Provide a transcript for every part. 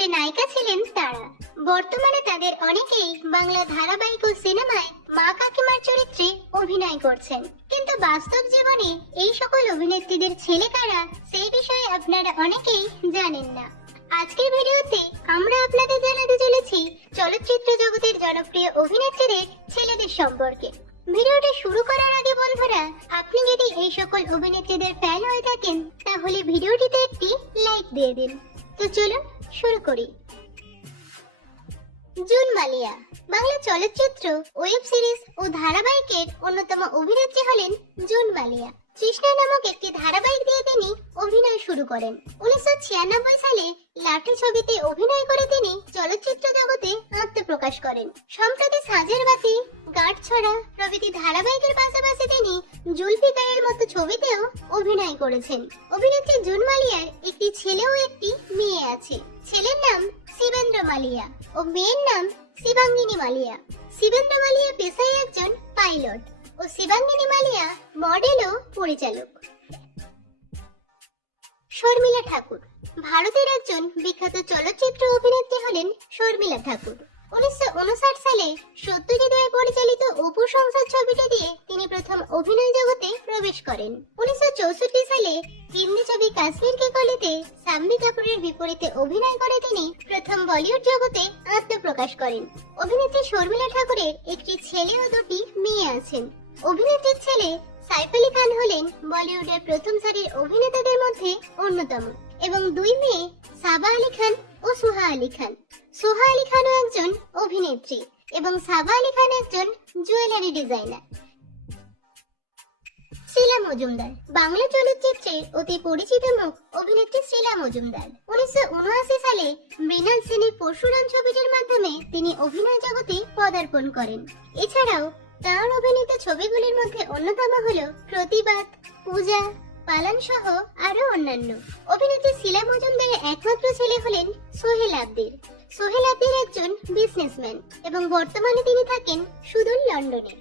বলিউডে নায়িকা ছিলেন তারা। বর্তমানে তাদের অনেকেই বাংলা ধারাবাহিক ও সিনেমায় মা কাকিমার চরিত্রে অভিনয় করছেন, কিন্তু বাস্তব জীবনে এই সকল অভিনেত্রীদের ছেলে কারা সেই বিষয়ে আপনারা অনেকেই জানেন না। আজকের ভিডিওতে আমরা আপনাদের জানাতে চলেছি চলচ্চিত্র জগতের জনপ্রিয় অভিনেত্রীদের ছেলেদের সম্পর্কে। ভিডিওটা শুরু করার আগে বন্ধুরা, আপনি যদি এই সকল অভিনেত্রীদের ফ্যান হয়ে থাকেন তাহলে ভিডিওটিতে একটি লাইক দিয়ে দিন। তো চলুন শুরু করি। জুন মালিয়া বাংলা চলচ্চিত্র, ওয়েব সিরিজ ও ধারাবাহিকের অন্যতম অভিনেত্রী হলেন জুন মালিয়া। তৃষ্ণা নামক একটি ধারাবাহিক দিয়ে তিনি অভিনয় শুরু করেন। 1996 সালে লাঠি ছবিতে অভিনয় করে তিনি চলচ্চিত্র জগতে আত্মপ্রকাশ করেন। সম্প্রতি সাজের বাতি, গাঁটছড়া প্রভৃতি ধারাবাহিকের পাশাপাশি তিনি জুলফিকারের মতো ছবিতেও অভিনয় করেছেন। অভিনেত্রী জুন মালিয়ার একটি ছেলে ও একটি মেয়ে আছে। ছেলের নাম শিবেন্দ্র মালিয়া ও মেয়ের নাম শিবাঙ্গিনী মালিয়া। শিবেন্দ্র মালিয়া পেশায় একজন পাইলট ও শিবাঙ্গিনী মালিয়া মডেল ও পরিচালক। শর্মিলা ঠাকুর ভারতের একজন বিখ্যাত চলচ্চিত্র অভিনেত্রী হলেন শর্মিলা ঠাকুর। 1959 সালে সত্যজিৎ রায় পরিচালিত অপু সংসার ছবিটি দিয়ে তিনি প্রথম অভিনয় জগতে প্রবেশ করেন। 1964 সালে হিন্দি ছবি কাশ্মীর কে কলিতে শাম্মী কাপুরের বিপরীতে অভিনয় করে তিনি প্রথম বলিউড জগতে আত্মপ্রকাশ করেন। অভিনেত্রী শর্মিলা ঠাকুরের একটি ছেলে ও দুটি মেয়ে আছেন। অভিনেত্রীর ছেলে সাইফ আলী খান হলেন বলিউডের প্রথম সারির অভিনেতাদের মধ্যে অন্যতম এবং দুই মেয়ে সাবা আলী খান ও সুহা আলী খান। সুহা আলী খানও একজন অভিনেত্রী এবং সাবা আলী খান একজন জুয়েলারি ডিজাইনার। শিলা মজুমদার বাংলা চলচ্চিত্রের অতি পরিচিত মুখ অভিনেত্রী শিলা মজুমদার। 1979 সালে মৃণাল সেনের পরশুরাম ছবিটির মাধ্যমে তিনি অভিনয় জগতে পদার্পণ করেন। এছাড়াও তার অভিনীত ছবিগুলির মধ্যে অন্যতম হলো প্রতিবাদ, পূজা, পালান সহ আরো অন্যান্য। অভিনেত্রী শিলা মজুমদারের একমাত্র ছেলে হলেন সোহেল আব্দির। সোহেল আব্দির একজন বিজনেসম্যান এবং বর্তমানে তিনি থাকেন সুদূর লন্ডনে।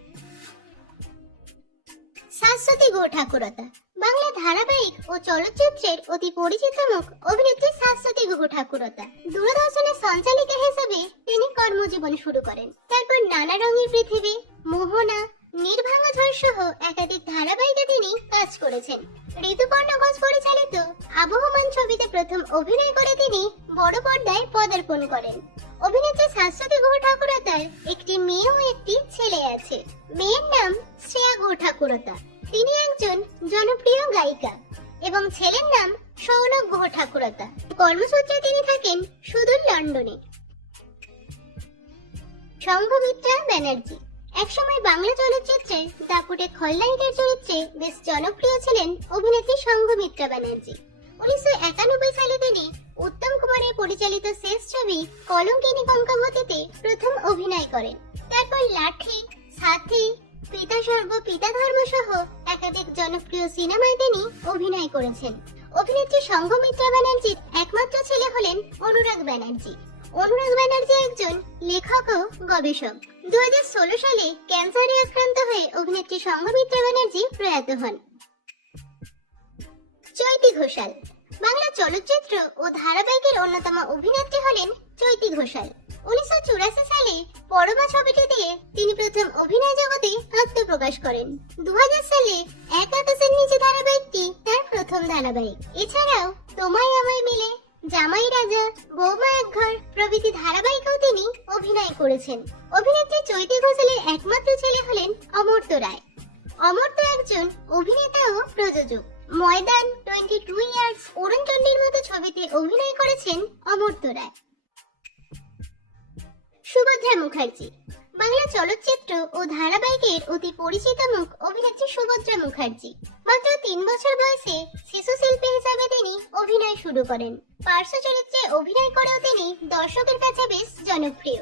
শাশ্বতী গুহ ঠাকুরতা বাংলা ধারাবাহিক ও চলচ্চিত্রের অতি পরিচিত মুখ অভিনেত্রী শাশ্বতী গুহ ঠাকুরতা। দূরদর্শনের সঞ্চালিকা হিসেবে তিনি কর্মজীবন শুরু করেন। তারপর নানা রঙের পৃথিবী, মোহনা, নির্ভাঙা ঝড় সহ একাধিক ধারাবাহিকে তিনি কাজ করেছেন। ঋতুপর্ণ ঘোষ পরিচালিত আবহমান ছবিতে প্রথম অভিনয় করে তিনি বড় পর্দায় পদার্পণ করেন। অভিনেত্রী শাশ্বতী গুহ ঠাকুরতার একটি মেয়ে ও একটি ছেলে আছে। মেয়ের নাম শ্রেয়া গুহ ঠাকুরতা, তিনি একজন জনপ্রিয় গায়িকা এবং ছেলের নাম সৌনক গুহ ঠাকুরতা। কর্মসূত্রে তিনি থাকেন সুদূর লন্ডনে। সংঘমিত্রা ব্যানার্জি একসময় বাংলা চলচ্চিত্রে দাপুটে খলনায়িকার চরিত্রে বেশ জনপ্রিয় ছিলেন অভিনেত্রী সংঘমিত্রা ব্যানার্জি। 1991 সালে তিনি উত্তম কুমারের পরিচালিত শেষ ছবি কলঙ্কিনী কঙ্কাবতীতে প্রথম অভিনয় করেন। তারপর লাঠি, সাথী, পিতা স্বর্গ পিতা ধর্ম সহ একাধিক জনপ্রিয় সিনেমায় তিনি অভিনয় করেছেন। অভিনেত্রী সংঘমিত্রা ব্যানার্জির একমাত্র ছেলে হলেন অনুরাগ ব্যানার্জি। অনুরাগ ব্যানার্জি একজন লেখক ও গবেষক। 2016 সালে ক্যান্সারে আক্রান্ত হয়ে অভিনেত্রী সংঘমিত্রা ব্যানার্জি প্রয়াত হন। চৈতি ঘোষাল বাংলা চলচ্চিত্র ও ধারাবাহিকের অন্যতম অভিনেত্রী হলেন চৈতি ঘোষাল। 1984 সালে পরমা ছবিটি দিয়ে তিনি প্রথম অভিনয় জগতে আত্মপ্রকাশ করেন। 2000 সালে এক আকাশের নিচে ধারাবাহিকটি তার প্রথম ধারাবাহিক। এছাড়াও তোমায় আমায় মিলে, জামাই রাজা, বৌমা এক ঘর প্রভৃতি ধারাবাহিকেও তিনি অভিনয় করেছেন। অভিনেত্রী চৈতি ঘোষালের একমাত্র ছেলে হলেন অমর্ত্য রায়। অমর্ত্য একজন অভিনেতা ও প্রযোজক। ময়দান, 22 ইয়ার্স, অরুণচন্ডীর মতো ছবিতে অভিনয় করেছেন অমর্ত্য রায়। সুভদ্রা মুখার্জি বাংলা চলচ্চিত্র ও ধারাবাহিকের অতি পরিচিত মুখ অভিনেত্রী সুভদ্রা মুখার্জি। মাত্র 3 বছর বয়সে শিশু শিল্পী হিসাবে তিনি অভিনয় শুরু করেন। পার্শ্ব চরিত্রে অভিনয় করেও তিনি দর্শকের কাছে বেশ জনপ্রিয়।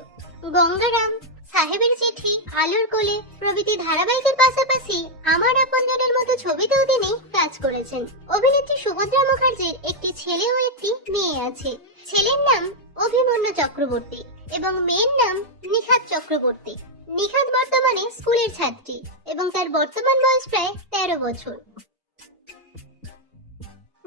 গঙ্গারাম, সাহেবের চিঠি, আলোর কোলে প্রভৃতি ধারাবাহিকের পাশাপাশি আমার আপনজনের মতো ছবিতেও তিনি কাজ করেছেন। অভিনেত্রী সুভদ্রা মুখার্জির একটি ছেলে ও একটি মেয়ে আছে। ছেলের নাম অভিমন্যু চক্রবর্তী এবং মেয়ের নাম নিখাত চক্রবর্তী। নিখাত বর্তমানে স্কুলের ছাত্রী এবং তার বর্তমান বয়স প্রায় 13 বছর।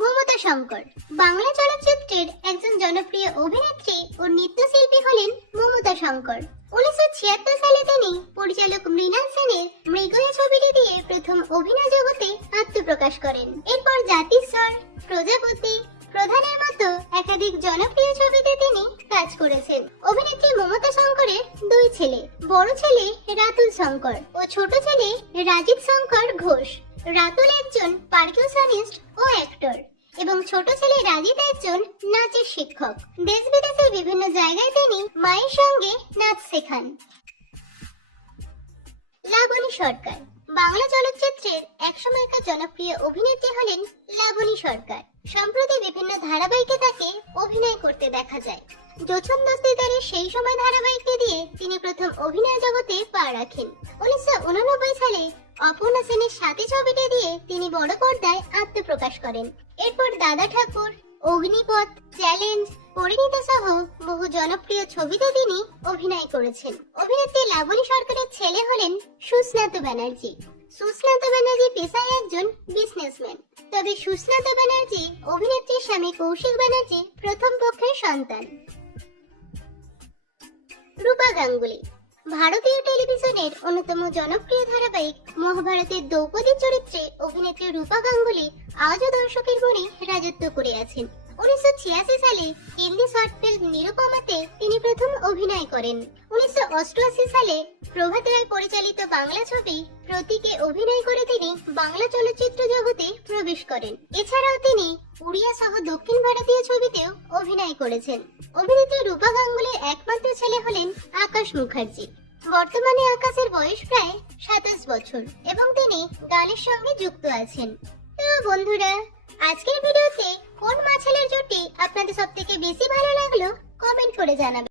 মমতা শঙ্কর বাংলা চলচ্চিত্রের একজন জনপ্রিয় অভিনেত্রী ও নৃত্যশিল্পী হলেন মমতা শঙ্কর। 1976 সালে তিনি পরিচালক মৃণাল সেনের মৃগয়া ছবিটি দিয়ে প্রথম অভিনয় জগতে আত্মপ্রকাশ করেন। এরপর জাতিস্বর, প্রজাপতি, প্রধানের মতো একাধিক জনপ্রিয় ছবিতে তিনি কাজ করেছেন। অভিনেত্রী মমতা শঙ্করের দুই ছেলে, বড় ছেলে রাতুল শঙ্কর ও ছোট ছেলে রাজিত শঙ্কর ঘোষ। রাতুল একজন পারকিউশনিস্ট ও অ্যাক্টর এবং ছোট ছেলে রাজিত একজন নাচের শিক্ষক। দেশ বিদেশের বিভিন্ন জায়গায় তিনি মায়ের সঙ্গে নাচ শেখান। লাবণী সরকার বাংলা চলচ্চিত্রের একসময়কার জনপ্রিয় অভিনেত্রী হলেন লাবণী সরকার। সম্প্রতি বিভিন্ন ধারাবাহিকে তাকে অভিনয় করতে দেখা যায়। যোছন দস্তিদারের সেই সময় ধারাবাহিকটি দিয়ে তিনি প্রথম অভিনয় জগতে পা রাখেন। 1989 সালে অপর্ণা সেনের সাথে ছবিটি দিয়ে তিনি বড় পর্দায় আত্মপ্রকাশ করেন। এরপর দাদা ঠাকুর, অগ্নিপথ, চ্যালেঞ্জ, পরিণীতা সহ বহু জনপ্রিয় ছবিতে তিনি অভিনয় করেছেন। অভিনেত্রী লাবণী সরকারের ছেলে হলেন সুস্নাত ব্যানার্জি। সুস্নাত ব্যানার্জি পেশায় একজন বিজনেসম্যান, তবে সুস্নাত ব্যানার্জি অভিনেত্রীর স্বামী কৌশিক ব্যানার্জি প্রথম পক্ষের সন্তান। রূপা গাঙ্গুলি ভারতীয় টেলিভিশনের অন্যতম জনপ্রিয় ধারাবাহিক মহাভারতের দ্রৌপদী চরিত্রে অভিনেত্রী রূপা গাঙ্গুলি আজও দর্শকের মনে রাজত্ব করে আছেন। 1986 সালে হিন্দি শর্ট ফিল্ম নিরুপমাতে তিনি প্রথম অভিনয় করেন। 1988 সালে প্রভাত রায় পরিচালিত বাংলা ছবি প্রতীকে অভিনয় করে তিনি বাংলা চলচ্চিত্র জগতে প্রবেশ করেন। এছাড়াও তিনি উড়িয়া সহ দক্ষিণ ভারতীয় ছবিতেও অভিনয় করেছেন। অভিনেত্রী রূপা গাঙ্গুলির একমাত্র ছেলে হলেন আকাশ মুখার্জি। বর্তমানে আকাশের বয়স প্রায় 27 বছর এবং তিনি গানের সঙ্গে যুক্ত আছেন। তো বন্ধুরা, আজকের ভিডিওতে কোন মা ছেলের জুটি আপনাদের সবথেকে বেশি ভালো লাগলো কমেন্ট করে জানাবেন।